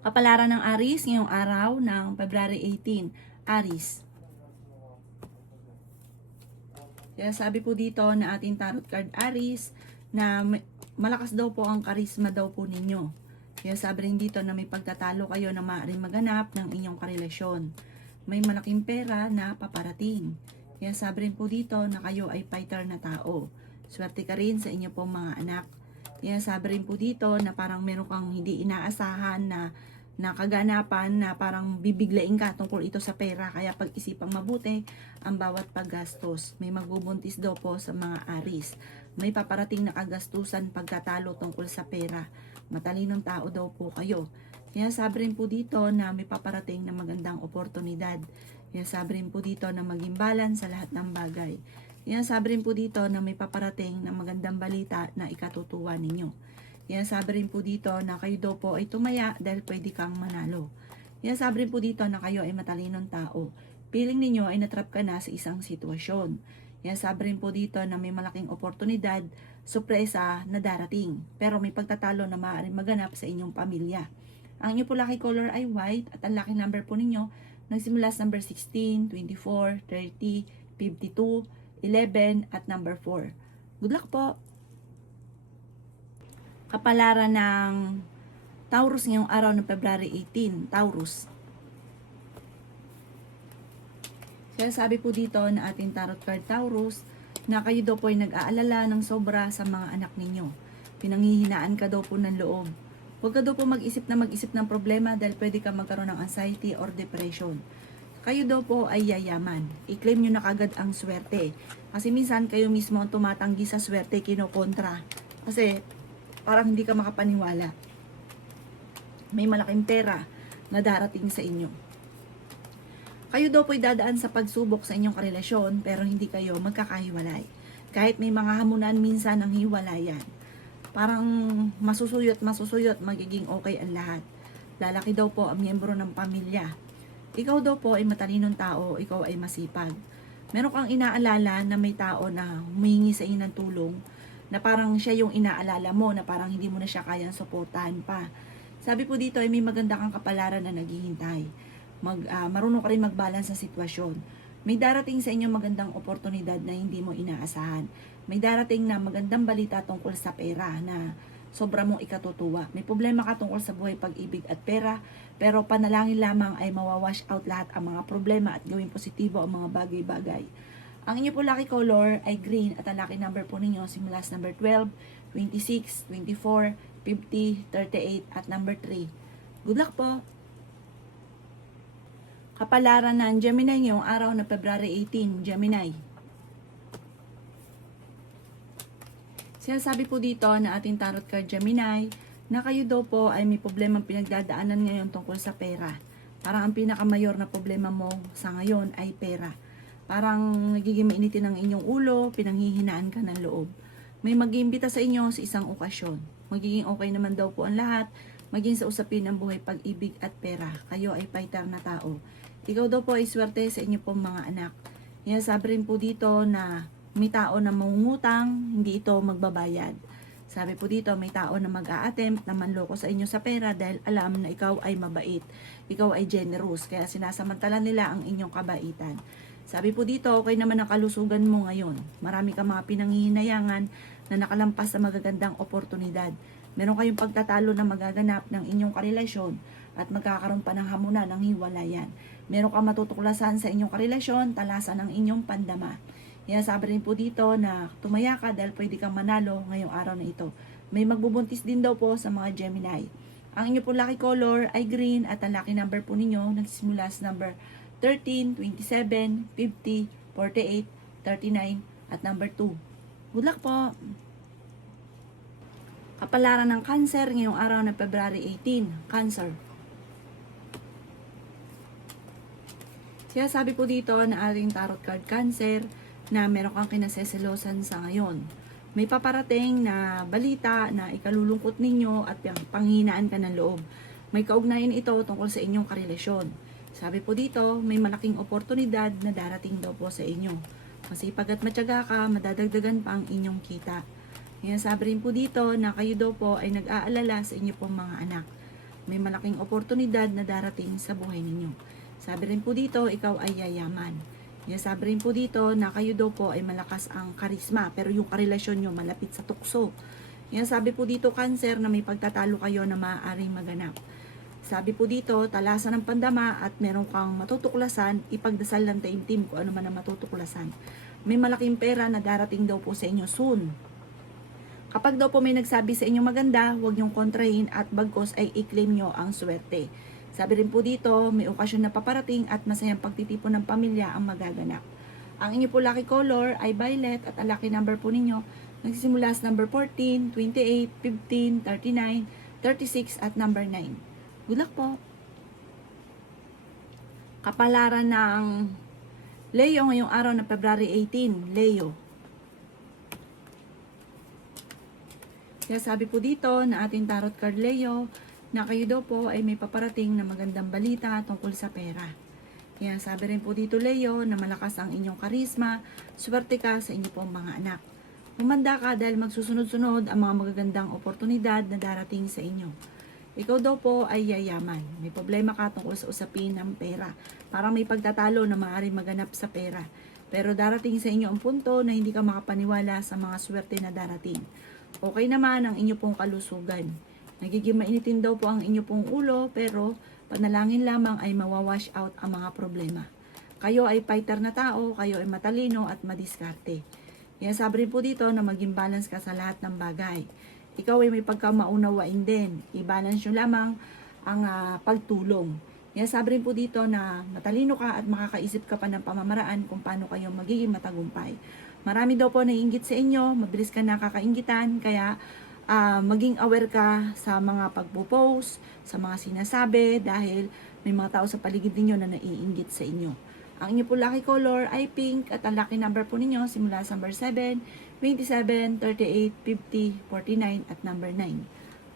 Kapalaran ng Aries ngayong araw ng February 18. Aries. Kaya sabi po dito na ating tarot card Aries na malakas daw po ang karisma daw po ninyo. Kaya sabi rin dito na may pagtatalo kayo na maaaring maganap ng inyong karelasyon. May malaking pera na paparating. Kaya sabi rin po dito na kayo ay fighter na tao. Swerte ka rin sa inyo pong mga anak. Kaya sabi rin po dito na parang meron kang hindi inaasahan na kaganapan na parang bibiglain ka tungkol ito sa pera. Kaya pag-isipang mabuti ang bawat paggastos. May magbubuntis daw po sa mga Aries. May paparating na kagastusan pagkatalo tungkol sa pera. Matalinong tao daw po kayo. Kaya sabi rin po dito na may paparating na magandang oportunidad. Kaya sabi rin po dito na maging balance sa lahat ng bagay. Kaya sabi rin po dito na may paparating na magandang balita na ikatutuwa ninyo. Kaya sabi rin po dito na kayo daw po ay tumaya dahil pwede kang manalo. Kaya sabi rin po dito na kayo ay matalinong tao. Piling ninyo ay natrap ka na sa isang sitwasyon. Kaya sabi rin po dito na may malaking oportunidad, sorpresa na darating. Pero may pagtatalo na maaaring maganap sa inyong pamilya. Ang inyo po lucky color ay white at ang lucky number po ninyo nagsimula sa number 16, 24, 30, 52, 11 at number 4. Good luck po! Kapalaran ng Taurus ngayong araw ng February 18, Taurus. Kaya sabi po dito na ating tarot card Taurus na kayo daw po ay nag-aalala ng sobra sa mga anak ninyo. Pinanghihinaan ka daw po ng loob. Huwag ka daw po mag-isip ng problema dahil pwede ka magkaroon ng anxiety or depression. Kayo daw po ay yayaman. I-claim nyo na kagad ang swerte. Kasi minsan kayo mismo ang tumatanggi sa swerte, kinokontra. Kasi parang hindi ka makapaniwala. May malaking pera na darating sa inyo. Kayo daw po ay dadaan sa pagsubok sa inyong karelasyon pero hindi kayo magkakahiwalay. Kahit may mga hamunan minsan ng hiwalayan. Parang masusuyot, magiging okay ang lahat. Lalaki daw po ang miyembro ng pamilya. Ikaw daw po ay matalinong tao, ikaw ay masipag. Meron kang inaalala na may tao na humingi sa inyo ng tulong, na parang siya yung inaalala mo, na parang hindi mo na siya kayang suportahan pa. Sabi po dito ay may maganda kang kapalaran na naghihintay. Marunong ka rin mag-balance sa sitwasyon. May darating sa inyo magandang oportunidad na hindi mo inaasahan. May darating na magandang balita tungkol sa pera na sobra mong ikatutuwa. May problema ka tungkol sa buhay, pag-ibig at pera, pero panalangin lamang ay mawawash out lahat ang mga problema at gawing positibo ang mga bagay-bagay. Ang inyo po lucky color ay green at ang lucky number po ninyo simula sa number 12, 26, 24, 50, 38 at number 3. Good luck po! Kapalaran ng Gemini ngayong araw na February 18, Gemini. Sinasabi po dito na ating tarot card Gemini na kayo daw po ay may problemang pinagdadaanan ngayon tungkol sa pera. Parang ang pinakamayor na problema mo sa ngayon ay pera. Parang nagiging mainitin ang inyong ulo, pinanghihinaan ka ng loob. May mag-iimbita sa inyo sa isang okasyon. Magiging okay naman daw po ang lahat, maging sa usapin ng buhay, pag-ibig at pera. Kayo ay fighter na tao. Ikaw daw po ay swerte sa inyo pong mga anak. Kaya sabi rin po dito na may tao na mangungutang, hindi ito magbabayad. Sabi po dito, may tao na mag-a-attempt na manloko sa inyo sa pera dahil alam na ikaw ay mabait. Ikaw ay generous, kaya sinasamantala nila ang inyong kabaitan. Sabi po dito, okay naman ang kalusugan mo ngayon. Marami kang mga pinanghihinayangan na nakalampas sa magagandang oportunidad. Meron kayong pagtatalo na magaganap ng inyong karelasyon at magkakaroon pa ng hamunan ng hiwalayan. Meron kang matutuklasan sa inyong karelasyon, talasan ng inyong pandama. Kaya sabi rin po dito na tumaya ka dahil pwede kang manalo ngayong araw na ito. May magbubuntis din daw po sa mga Gemini. Ang inyo po lucky color ay green at ang lucky number po ninyo nagsisimula sa number 13, 27, 50, 48, 39 at number 2. Good luck po! Kapalaran ng Cancer ngayong araw na February 18, Cancer. Kaya sabi po dito na ating tarot card Cancer na meron kang kinaseselosan sa ngayon. May paparating na balita na ikalulungkot ninyo at panghinaan ka ng loob. May kaugnayan ito tungkol sa inyong karelasyon. Sabi po dito, may malaking oportunidad na darating daw po sa inyo. Masipag at matyaga ka, madadagdagan pa ang inyong kita. Kaya sabi rin po dito na kayo daw po ay nag-aalala sa inyo pong mga anak. May malaking oportunidad na darating sa buhay ninyo. Sabi rin po dito, ikaw ay yayaman. Sabi rin po dito na kayo daw po ay malakas ang karisma, pero yung karelasyon nyo malapit sa tukso. Sabi po dito, Cancer, na may pagtatalo kayo na maaaring maganap. Sabi po dito, talasan ng pandama at meron kang matutuklasan, ipagdasal ng taimtim kung ano man ang matutuklasan. May malaking pera na darating daw po sa inyo soon. Kapag daw po may nagsabi sa inyo maganda, huwag niyong kontrahin at bagkos ay i-claim nyo ang swerte. Sabi rin po dito, may okasyon na paparating at masayang pagtitipon ng pamilya ang magaganap. Ang inyo po lucky color ay violet at ang lucky number po ninyo nagsisimula sa number 14, 28, 15, 39, 36 at number 9. Good luck po! Kapalaran ng Leo ngayong araw na February 18, Leo. Kaya sabi po dito na ating tarot card Leo, na kayo daw po ay may paparating na magandang balita tungkol sa pera. Kaya sabi rin po dito Leo na malakas ang inyong karisma, swerte ka sa inyo pong mga anak. Humanda ka dahil magsusunod-sunod ang mga magagandang oportunidad na darating sa inyo. Ikaw daw po ay yayaman. May problema ka tungkol sa usapin ng pera. Parang may pagtatalo na maaaring maganap sa pera. Pero darating sa inyo ang punto na hindi ka makapaniwala sa mga swerte na darating. Okay naman ang inyo pong kalusugan. Nagiging mainitin daw po ang inyo pong ulo, pero panalangin lamang ay mawawash out ang mga problema. Kayo ay fighter na tao, kayo ay matalino at madiskarte. Sabi rin po dito na maging balance ka sa lahat ng bagay. Ikaw ay may pagkamaunawain din. I-balance nyo lamang ang pagtulong. Sabi rin po dito na matalino ka at makakaisip ka pa ng pamamaraan kung paano kayo magiging matagumpay. Marami daw po naiinggit sa inyo, mabilis ka nakakainggitan, kaya maging aware ka sa mga pagpo-post, sa mga sinasabi, dahil may mga tao sa paligid ninyo na naiinggit sa inyo. Ang inyo po lucky color ay pink at ang lucky number po ninyo simula sa number 7, 27, 38, 50, 49 at number 9.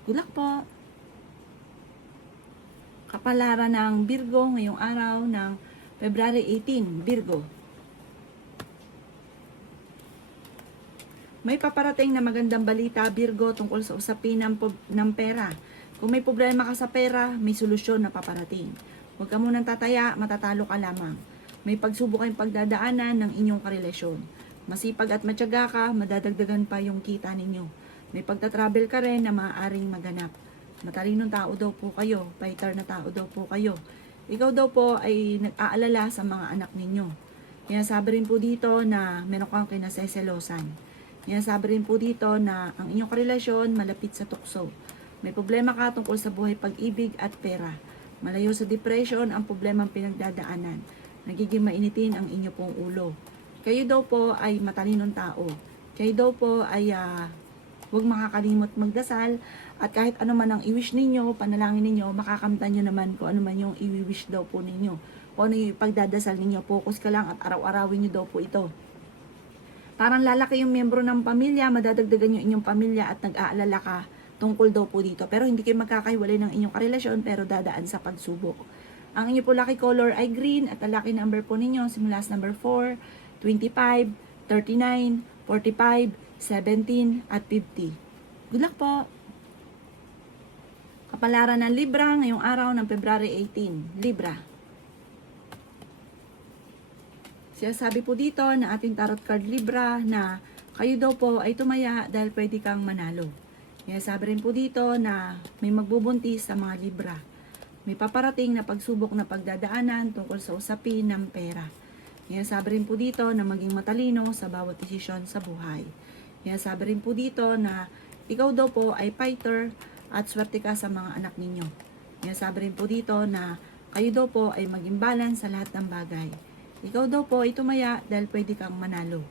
Good luck po! Kapalaran ng Virgo ngayong araw ng February 18, Virgo. May paparating na magandang balita, Virgo, tungkol sa usapin ng pera. Kung may problema ka sa pera, may solusyon na paparating. Huwag ka munang tataya, matatalo ka lamang. May pagsubok kayong pagdadaanan ng inyong karelasyon. Masipag at matyaga ka, madadagdagan pa yung kita ninyo. May pagtatravel ka rin na maaaring maganap. Matalinong tao daw po kayo, fighter na tao daw po kayo. Ikaw daw po ay nag-aalala sa mga anak ninyo. Kaya sabi rin po dito na meron kang kinaseselosan. Sabi rin po dito na ang inyong karelasyon malapit sa tukso. May problema ka tungkol sa buhay pag-ibig at pera. Malayo sa depression ang problemang pinagdadaanan. Nagiging mainitin ang inyo pong ulo. Kayo daw po ay matalinong tao. Kayo daw po ay huwag makakalimot magdasal. At kahit ano man ang i-wish ninyo, panalangin ninyo, makakamtan nyo naman kung ano man yung i-wish daw po ninyo. Kung ano yung pagdadasal ninyo, focus ka lang at araw-arawin nyo daw po ito. Parang lalaki yung miyembro ng pamilya, madadagdagan yung inyong pamilya at nag-aalala ka tungkol daw po dito. Pero hindi kayo magkakahiwalay ng inyong karelasyon, pero dadaan sa pagsubok. Ang inyo po lucky color ay green at ang lucky number po ninyo simula sa number 4, 25, 39, 45, 17 at 50. Good luck po! Kapalaran ng Libra ngayong araw ng February 18, Libra. Sabi po dito na ating tarot card Libra na kayo daw po ay tumaya dahil pwede kang manalo. Sabi rin po dito na may magbubuntis sa mga Libra. May paparating na pagsubok na pagdadaanan tungkol sa usapin ng pera. Sabi rin po dito na maging matalino sa bawat desisyon sa buhay. Sabi rin po dito na ikaw daw po ay fighter at swerte ka sa mga anak ninyo. Sabi rin po dito na kayo daw po ay maging balance sa lahat ng bagay. Ikaw daw po ay tumaya dahil pwede kang manalo.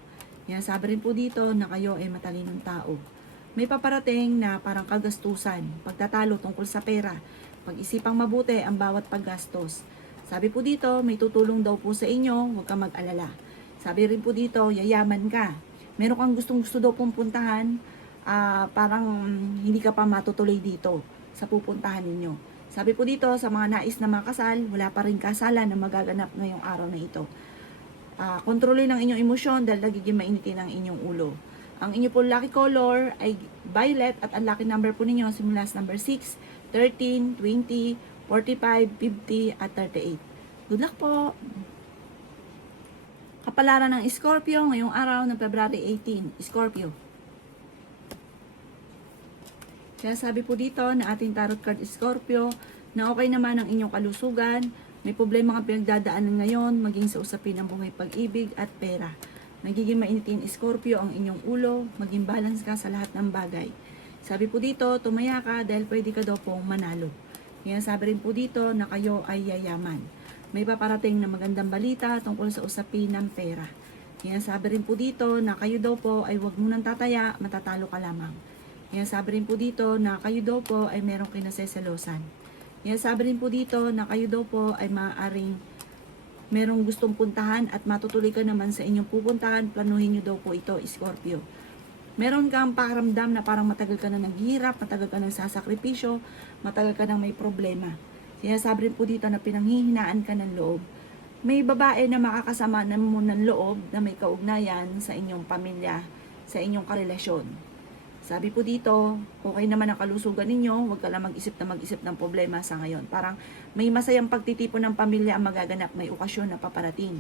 Sabi rin po dito na kayo ay matalinong tao. May paparating na parang kagastusan, pagtatalo tungkol sa pera, pag-isipang mabuti ang bawat paggastos. Sabi po dito, may tutulong daw po sa inyo, huwag kang mag-alala. Sabi rin po dito, yayaman ka. Meron kang gustong-gusto daw pong puntahan, parang hindi ka pa matutuloy dito sa pupuntahan ninyo. Sabi po dito, sa mga nais na makasal, wala pa rin kasalan na magaganap ngayong araw na ito. Kontrolin ang inyong emosyon dahil nagiging mainitin ang inyong ulo. Ang inyo po lucky color ay violet at ang lucky number po ninyo simula sa number 6, 13, 20, 45, 50, at 38. Good luck po! Kapalaran ng Scorpio ngayong araw ng February 18. Scorpio. Kaya sabi po dito na ating tarot card Scorpio na okay naman ang inyong kalusugan, may problema kang pinagdadaanan ngayon, maging sa usapin ng buhay, pag-ibig at pera. Nagiging mainitin Scorpio ang inyong ulo, maging balance ka sa lahat ng bagay. Sabi po dito, tumaya ka dahil pwede ka daw pong manalo. Kaya sabi rin po dito na kayo ay yayaman. May paparating na magandang balita tungkol sa usapin ng pera. Kaya sabi rin po dito na kayo daw po ay huwag munang tataya, matatalo ka lamang. Kaya sabi rin po dito na kayo daw po ay merong kinaseselosan. Kaya sabi rin po dito na kayo daw po ay maaaring merong gustong puntahan at matutuloy ka naman sa inyong pupuntahan, planuhin nyo daw po ito, Scorpio. Meron kang pakaramdam na parang matagal ka na naghihirap, matagal ka nang sasakripisyo, matagal ka nang may problema. Kaya sabi rin po dito na pinanghihinaan ka ng loob. May babae na makakasama na mo ng loob na may kaugnayan sa inyong pamilya, sa inyong karelasyon. Sabi po dito, okay naman ang kalusugan ninyo, huwag ka lang mag-isip ng problema sa ngayon. Parang may masayang pagtitipon ng pamilya ang magaganap, may okasyon na paparating.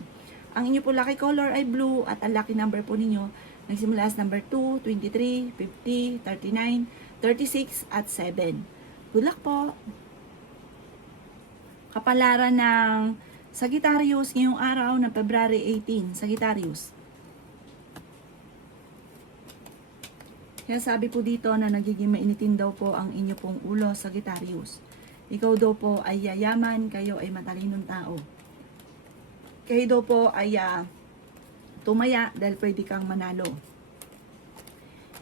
Ang inyo po lucky color ay blue at ang lucky number po ninyo nagsimula sa number 2, 23, 50, 39, 36 at 7. Good luck po! Kapalaran ng Sagittarius ngayong araw ng February 18. Sagittarius. Kaya sabi po dito na nagiging mainitin daw po ang inyo pong ulo, Sagittarius. Ikaw daw po ay yayaman, kayo ay matalinong tao. Kayo daw po ay tumaya dahil pwede kang manalo.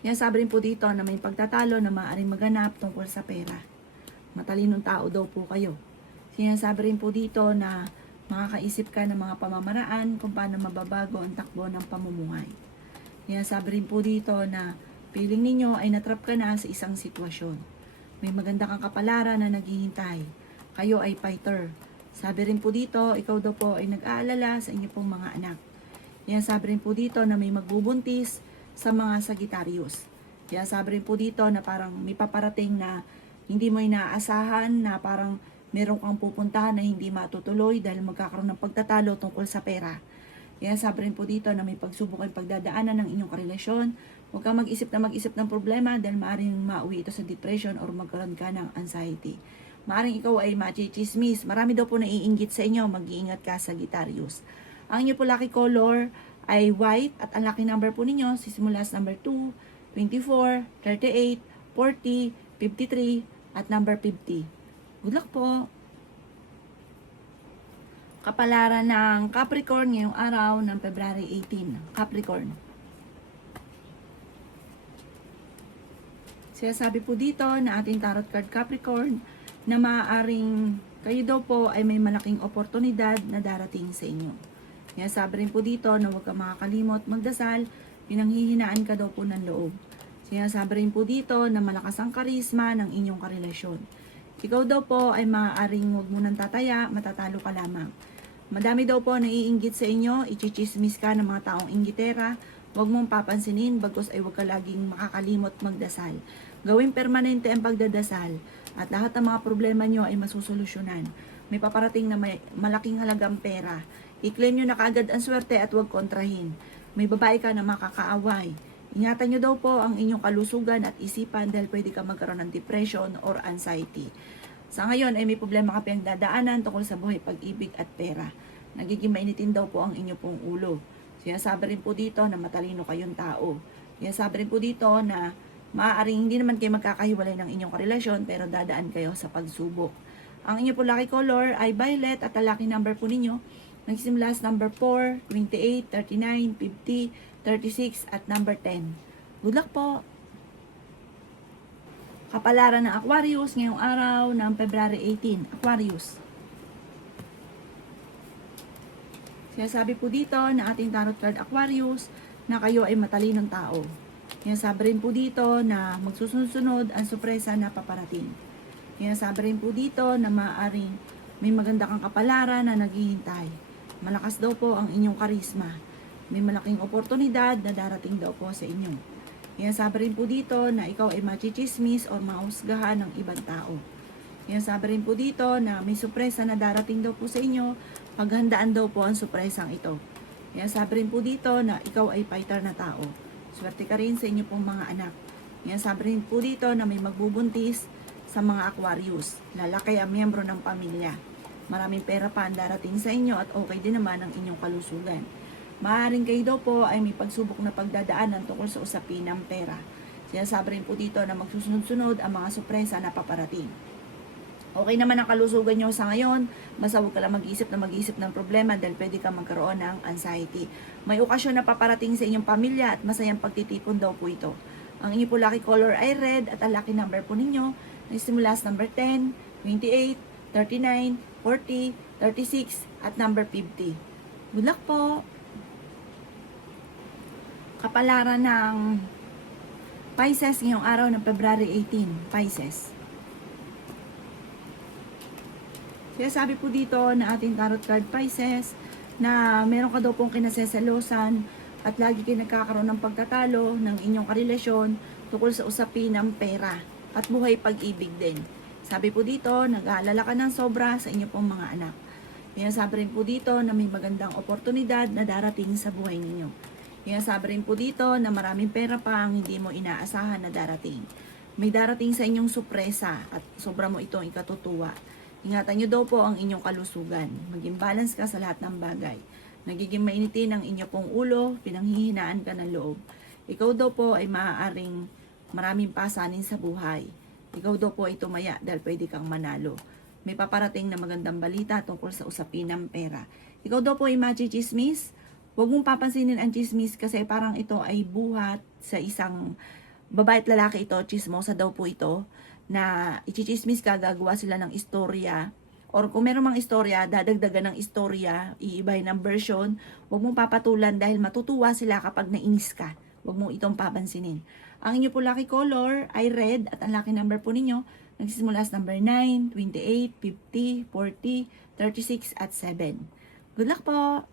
Kaya sabi rin po dito na may pagtatalo na maaaring maganap tungkol sa pera. Matalinong tao daw po kayo. Kaya sabi rin po dito na makakaisip ka ng mga pamamaraan kung paano mababago ang takbo ng pamumuhay. Kaya sabi rin po dito na feeling ninyo ay natrap ka na sa isang sitwasyon. May maganda kang kapalaran na naghihintay. Kayo ay fighter. Sabi rin po dito, ikaw daw po ay nag-aalala sa inyo pong mga anak. Kaya sabi rin po dito na may magbubuntis sa mga Sagittarius. Kaya sabi rin po dito na parang may paparating na hindi mo inaasahan, na parang meron kang pupuntahan na hindi matutuloy dahil magkakaroon ng pagtatalo tungkol sa pera. Kaya sabi rin po dito na may pagsubok ay pagdadaanan ng inyong karelasyon. Huwag kang mag-isip ng problema dahil maaaring mauwi ito sa depression or magkaroon ka ng anxiety. Maaaring ikaw ay machichismis. Marami daw po naiinggit sa inyo. Mag-iingat ka, Sagittarius. Ang inyo po lucky color ay white at ang lucky number po ninyo sisimula sa number 2, 24, 38, 40, 53 at number 50. Good luck po! Kapalaran ng Capricorn ngayong araw ng February 18. Capricorn. Sabi po dito na ating tarot card Capricorn na maaaring kayo daw po ay may malaking oportunidad na darating sa inyo. Kaya sabi rin po dito na huwag ka makakalimot magdasal, pinanghihinaan ka daw po ng loob. Kaya sabi rin po dito na malakas ang karisma ng inyong karelasyon. Ikaw daw po ay maaaring huwag mo nang tataya, matatalo ka lamang. Madami daw po naiinggit sa inyo, ichichismis ka ng mga taong inggitera, huwag mong papansinin, bagkus ay huwag ka laging makakalimot magdasal. Gawing permanente ang pagdadasal at lahat ng mga problema nyo ay masusolusyonan. May paparating na may malaking halagang pera. I-claim nyo na kaagad ang swerte at huwag kontrahin. May babae ka na makakaaway. Ingatan nyo daw po ang inyong kalusugan at isipan dahil pwede ka magkaroon ng depression or anxiety. Sa ngayon ay may problema ka pang dadaanan tungkol sa buhay, pag-ibig at pera. Nagiging mainitin daw po ang inyo pong ulo. Sinasabi rin po dito na matalino kayong tao. Sinasabi rin po dito na maaaring hindi naman kayo magkakahiwalay ng inyong karelasyon pero dadaan kayo sa pagsubok. Ang inyo po lucky color ay violet at ang lucky number po ninyo nagsimula sa number 4, 28, 39, 50, 36 at number 10. Good luck po! Kapalaran ng Aquarius ngayong araw ng February 18. Aquarius. Sabi po dito na ating tarot card Aquarius na kayo ay matalinong tao. Sabi rin po dito na magsusunod ang sorpresa na paparating. Sabi rin po dito na maaaring may maganda kang kapalaran na naghihintay. Malakas daw po ang inyong karisma. May malaking oportunidad na darating daw po sa inyo. Sabi rin po dito na ikaw ay machichismis o mahusgahan ng ibang tao. Sinasabi rin po dito na may sorpresa na darating daw po sa inyo. Paghandaan daw po ang sorpresang ito. Sinasabi rin po dito na ikaw ay fighter na tao. Swerte ka rin sa inyo pong mga anak. Sinasabi rin po dito na may magbubuntis sa mga Aquarius. Lalaki ang miyembro ng pamilya. Maraming pera pa ang darating sa inyo at okay din naman ang inyong kalusugan. Maaaring kayo daw po ay may pagsubok na pagdadaanan tungkol sa usapin ng pera. Sinasabi rin po dito na magsusunod-sunod ang mga sorpresa na paparating. Okay naman ang kalusugan nyo sa ngayon, basta huwag ka lang mag-isip ng problema dahil pwede ka magkaroon ng anxiety. May okasyon na paparating sa inyong pamilya at masayang pagtitipon daw po ito. Ang inyong po lucky color ay red at ang lucky number po ninyo ay simula sa number 10, 28, 39, 40, 36 at number 50. Good luck po! Kapalaran ng Pisces ngayong araw ng February 18, Pisces. Kaya sabi po dito na ating tarot card Pisces na meron ka daw pong kinaseselosan at lagi kayo nagkakaroon ng pagtatalo ng inyong karelasyon tungkol sa usapin ng pera at buhay pag-ibig din. Sabi po dito, nag-aalala ka ng sobra sa inyo pong mga anak. Kaya sabi rin po dito na may magandang oportunidad na darating sa buhay ninyo. Kaya sabi rin po dito na maraming pera pa ang hindi mo inaasahan na darating. May darating sa inyong sorpresa at sobra mo itong ikatutuwa. Ingatan nyo daw po ang inyong kalusugan. Maging balance ka sa lahat ng bagay. Nagiging mainitin ang inyo pong ulo, pinanghihinaan ka ng loob. Ikaw daw po ay maaaring maraming pasanin sa buhay. Ikaw daw po ay tumaya dahil pwede kang manalo. May paparating na magandang balita tungkol sa usapin ng pera. Ikaw daw po ay machichismis. Huwag mong papansinin ang chismis kasi parang ito ay buhat sa isang babae at lalaki ito. Chismosa daw po ito na ichichismis ka, gagawa sila ng istorya. Or kung meron mang istorya, dadagdagan ng istorya, iibahin ng version. Huwag mong papatulan dahil matutuwa sila kapag nainis ka. Huwag mong itong papansinin. Ang inyo po lucky color ay red at ang lucky number po ninyo nagsisimula sa number 9, 28, 50, 40, 36 at 7. Good luck po!